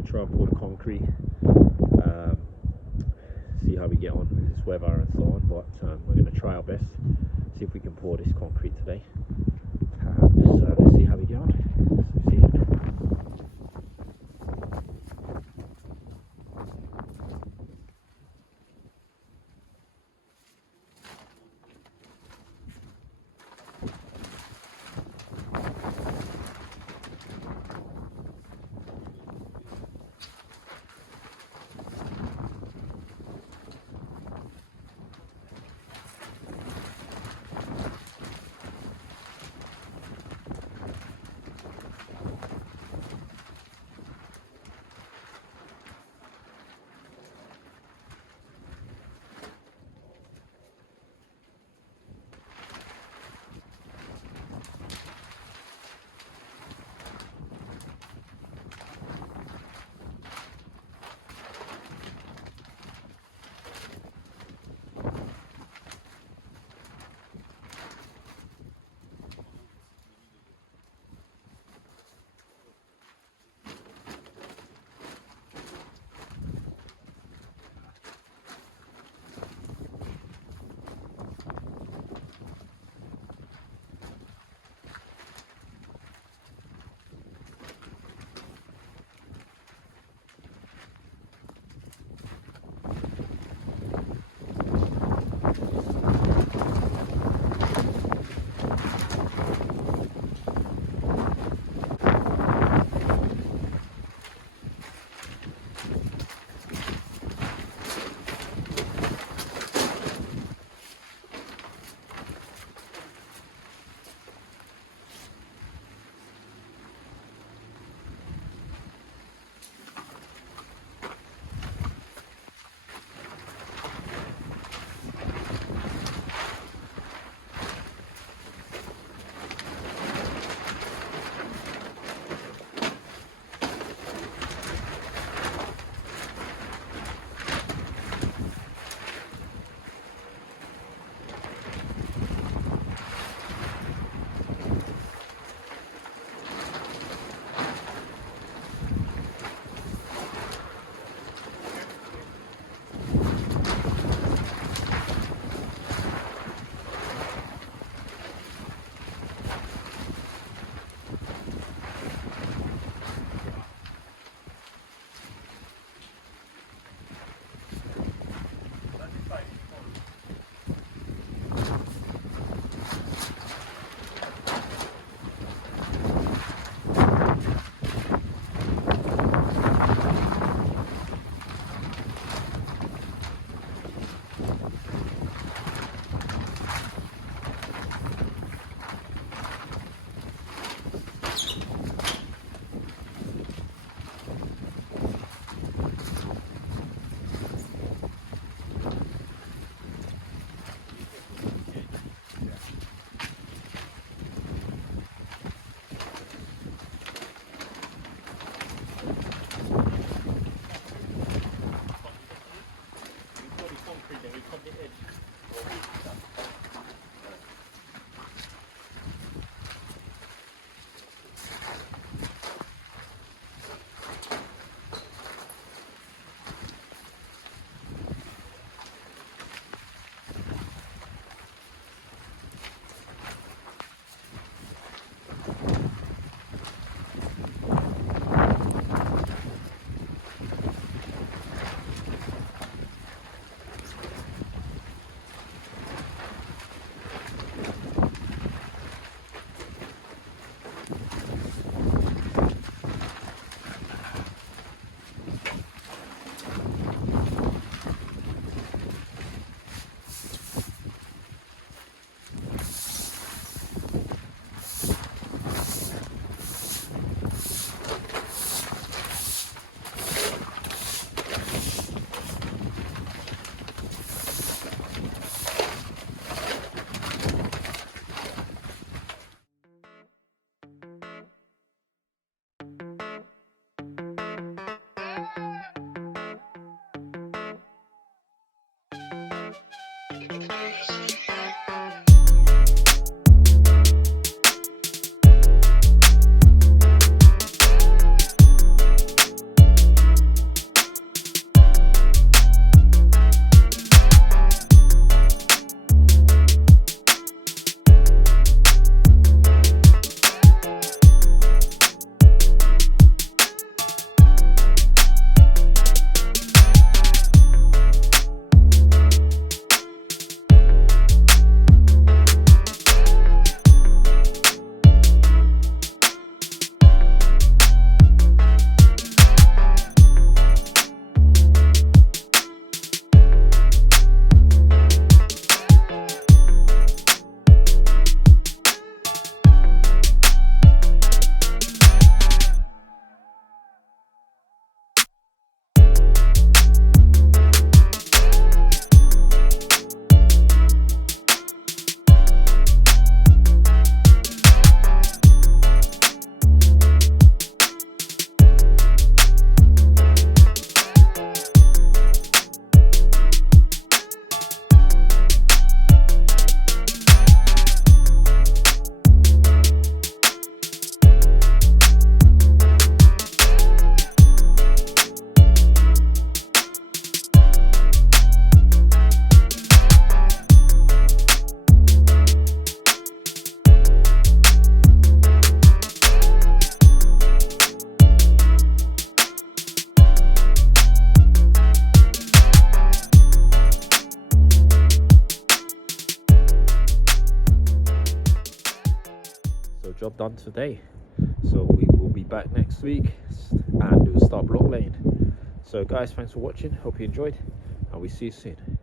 going to try and pour the concrete, see how we get on with this weather and so on, but we're going to try our best, see if we can pour this concrete today. So let's see how we get on. So see. So job done today. So we will be back next week and we'll start block laying. So guys, thanks for watching, hope you enjoyed, and we see you soon.